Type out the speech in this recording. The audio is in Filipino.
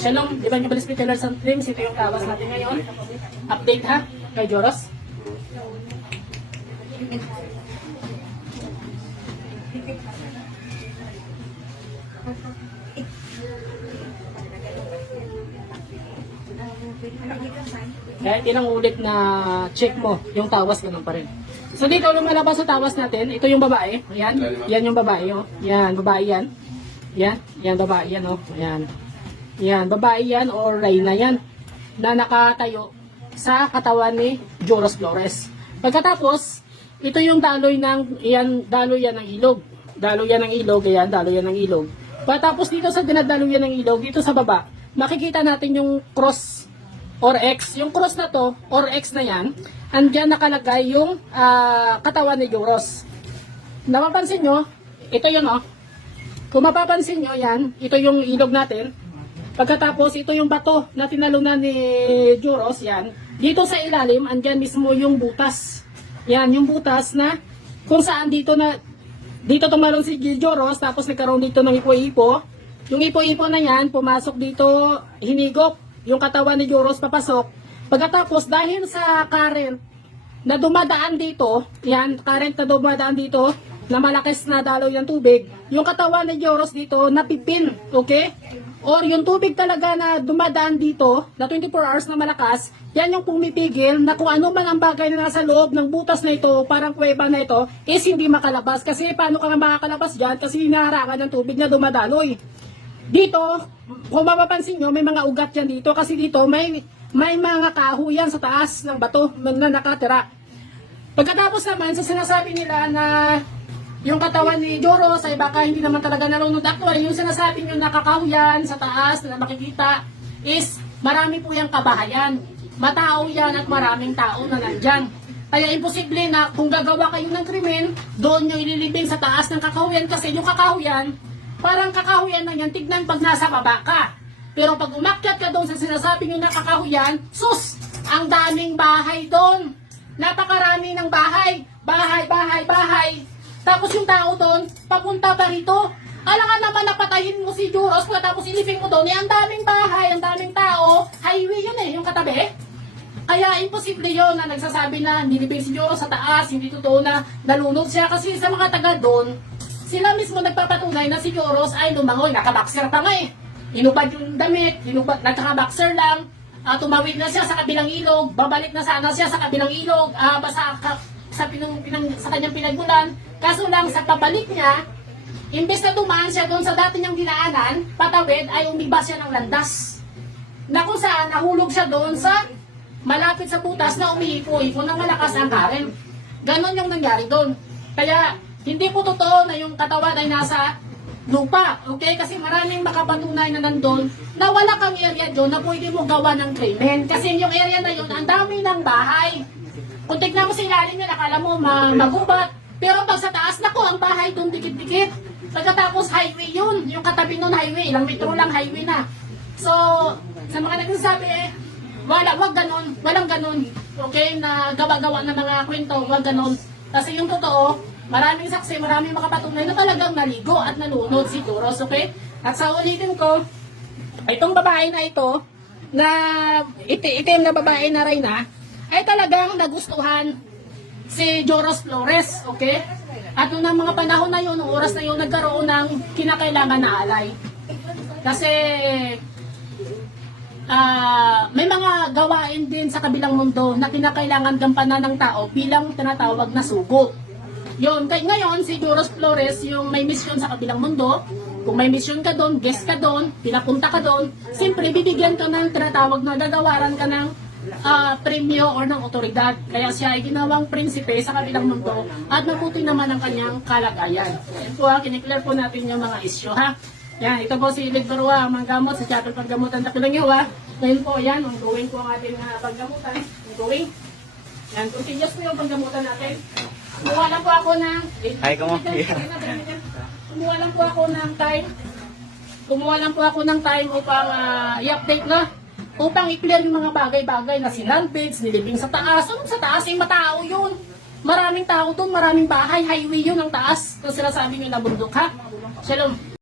Shalom, di ba nyo balis Peter San Dreams? Ito yung tawas natin ngayon. Update ha, kay Joros. Kahit ilang ulit na check mo, yung tawas ganun pa rin. So dito lumalabas sa tawas natin, ito yung babae. Ayan, yan yung babae. Oh. Yan, babae yan. Yan babae yan. Oh. Yan. Yan, babae yan o Reyna yan. Na nakatayo sa katawan ni Joros Flores. Pagkatapos, ito yung daloy ng, daloy yan ng ilog. Daloy yan ng ilog, ayan, daloy yan ng ilog. Pagkatapos dito sa dinadaloy yan ng ilog, dito sa baba, makikita natin yung cross or X. Yung cross na to, or X na yan, andyan nakalagay yung katawan ni Joros. Napapansin nyo, ito yun oh. Kung mapapansin nyo, yan, ito yung ilog natin. Pagkatapos, ito yung bato na tinalunan ni Joros, yan. Dito sa ilalim, andyan mismo yung butas. Yan, yung butas na kung saan dito tumalon si Joros, tapos nagkaroon dito ng ipo-ipo. Yung ipo-ipo na yan, pumasok dito, hinigop. Yung katawan ni Joros papasok. Pagkatapos, dahil sa current na dumadaan dito, yan, current na dumadaan dito, na malakas na daloy ng tubig, yung katawan ni Joros dito napipin, okay? Or yung tubig talaga na dumadaan dito, na 24 hours na malakas, yan yung pumipigil na kung ano man ang bagay na nasa loob ng butas na ito, parang kuweba na ito, is hindi makalabas. Kasi paano ka nga makakalabas dyan? Kasi hinaharangan ng tubig na dumadaloy. Dito, kung mapapansin nyo, may mga ugat yan dito. Kasi dito, may mga kahoy yan sa taas ng bato na nakatira. Pagkatapos naman, sa sinasabi nila na yung katawan ni Joros ay baka hindi naman talaga nalunod. Actually, yung sinasabi nyo nakakahuyan sa taas na makikita is marami po yung kabahayan. Matao yan at maraming tao na nandyan. Kaya imposible na kung gagawa kayo ng krimen, doon nyo ililibing sa taas ng kakahuyan kasi yung kakahuyan, parang kakahuyan na yan, tignan pag nasa baba ka. Pero pag umakyat ka doon sa sinasabi nyo na kakahuyan, sus! Ang daming bahay doon. Napakarami ng bahay. Bahay. Tapos yung tao doon, papunta pa rito. Alangan naman napatayin mo si Joros, tapos ilipin mo doon, ang daming bahay, ang daming tao. Highway yun yung katabi. Kaya imposible yun na nagsasabi na nilipin si Joros sa taas, hindi totoo na nalunod siya. Kasi sa mga taga doon, sila mismo nagpapatunay na si Joros ay lumangoy, nakaboxer pa nga Hinubad yung damit, nagkakaboxer lang. Tumawid na siya sa kabilang ilog, babalik na sana siya sa kabilang ilog, sa kanyang pinagmulan. Kaso lang sa pabalik niya, imbes na dumaan siya doon sa dati niyang dinaanan, patawid ay umiba siya ng landas. Na kung saan nahulog siya doon sa malapit sa butas na umihipo-hipo ng malakas ang current. Ganon yung nangyari doon. Kaya hindi po totoo na yung katawan ay nasa lupa. Okay? Kasi maraming makapatunay na nandun na wala kang area doon na pwede mo gawa ng krimen. Kasi yung area na yun, ang dami ng bahay. Kung tignan mo sa ilalim yun, akala mo magubat. Pero pag sa taas, naku, ang bahay doon dikit-dikit. Pagkatapos highway yun, yung katabi nun highway, ilang metro lang highway na. So, sa mga nagsasabi wag ganon, walang ganon. Okay, na gawa-gawa ng mga kwento, wag ganon. Kasi yung totoo, maraming saksi, maraming makapatunay na talagang naligo at nalunod si Joros, okay? At sa ulitin ko, itong babae na ito, na itim na babae na Reyna, ay talagang nagustuhan si Joros Flores, okay? At noong mga panahon na yun, noong oras na yun, nagkaroon ng kinakailangan na alay. Kasi may mga gawain din sa kabilang mundo na kinakailangan gampanan ng tao bilang tinatawag na sugo. Yun, ngayon si Joros Flores yung may misyon sa kabilang mundo. Kung may misyon ka doon, guest ka doon, pinapunta ka doon, siyempre bibigyan ka ng tinatawag na gagawaran ka ng premyo or ng otoridad. Kaya siya ay ginawang prinsipe sa kabilang mundo at mabuti naman ang kanyang kalagayan. Yan po kiniklear po natin yung mga issue ha. Yan, ito po si Ligdorwa, ang mga gamot sa Chapel Paggamutan Tapilangiwa. Ngayon po, yan, ongoing po ang ating paggamutan. Ongoing. Yan, continuous po yung paggamutan natin. Kumuha lang po ako ng... Kumuha lang po ako ng time. Kumuha lang po ako ng time upang i-update na. Upang i-clear yung mga bagay-bagay na sinandbeds, nilibing sa taas. Anong sa taas? Yung matao yun. Maraming tao doon, maraming bahay, highway yun ang taas. Kung sinasabi nyo na bundok ha. Shalom.